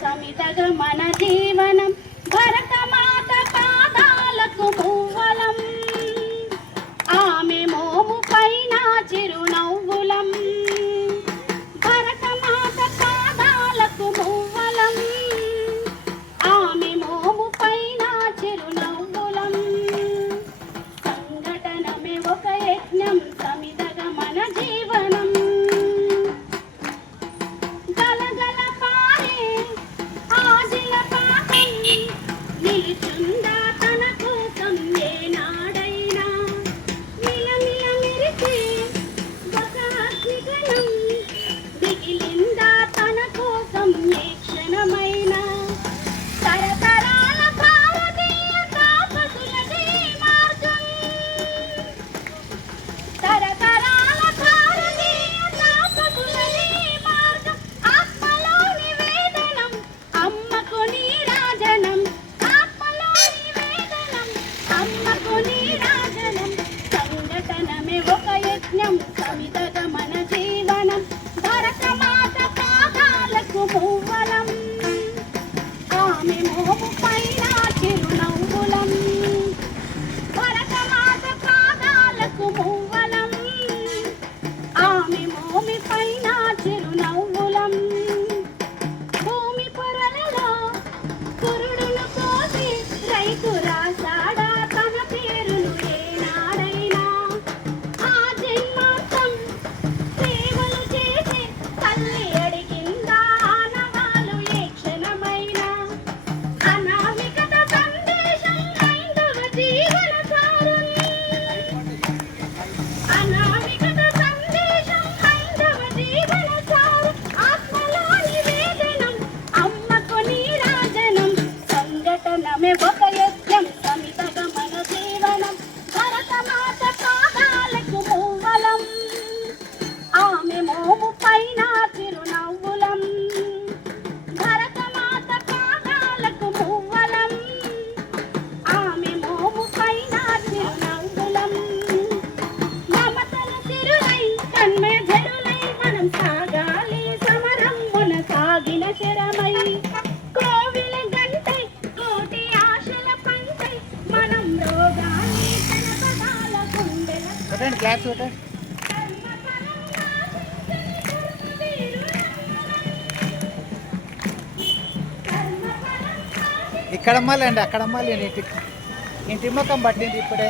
సమితగ మన జీవనం భరతమాత పాదాలకు మూవలం ఆమె మోము పైన చిరునవ్వులం భరతమాత పాదాలకు మూవలం ఆమె మోము పైన చిరునవ్వులం సంఘటనమే ఒక యజ్ఞం సమితగ మన జీవనం గలగల పారే ఆజిల పాపం నిలుచుందా తన కోసం ఏనాడైనా మిలమిల మెరిసే ఒక అగ్నిగణం దిగిలిందా తన కోసం ఏ క్షణమైనా తరతరాల భారతీయ తాపసులదే మార్గం తరతరాల భారతీయ తాపసులదే మార్గం ఆత్మలో నివేదనం అమ్మకు నీరాజనం ఆత్మలో నివేదనం అమ్మకు నీరాజనం సంఘటనమే ఒక యజ్ఞం సమితగ మన జీవనం భరతమాత పాదాలకు మూవలం ఆమె మోము పైన చిరునవ్వులం భరతమాత పాదాలకు మూవలం ఆమె మోమి పైన చిరునవ్వులం భూమి పొరలలో కురుడును కోసి రైతు రాసాడా తన పేరును ఏనాడైనా ఆ జన్మాంతం సేవలు చేసి తల్లి అడిగిందా ఆనవాలు ఏ క్షణమైనా అనామికత సందేశం హైందవ జీవన సారం అనామికత సందేశం హైందవ జీవన సారం ఆత్మలో నివేదనం అమ్మకు నీరాజనం సంఘటనమే ఒక యజ్ఞం సమితగ మన జీవనం భరతమాత పాదాలకు మూవలం ఆమె మోము పైన చిరునవ్వులం భరతమాత పాదాలకు మూవలం ఆమె మోము పైన చిరునవ్వులం మమతల సిరులై తన్మయ ధరులై మనం సాగాలి సమరం మన సాగిన శరమై కోవిల గంటై కోటి ఆశల పంటై మనం రోగాలి తన పదాల గుండెల క్లాస్ ఒకటి ఇక్కడ అమ్మాలి అండి అక్కడ అమ్మాలి ఇంటి ముఖం పట్టింది ఇప్పుడే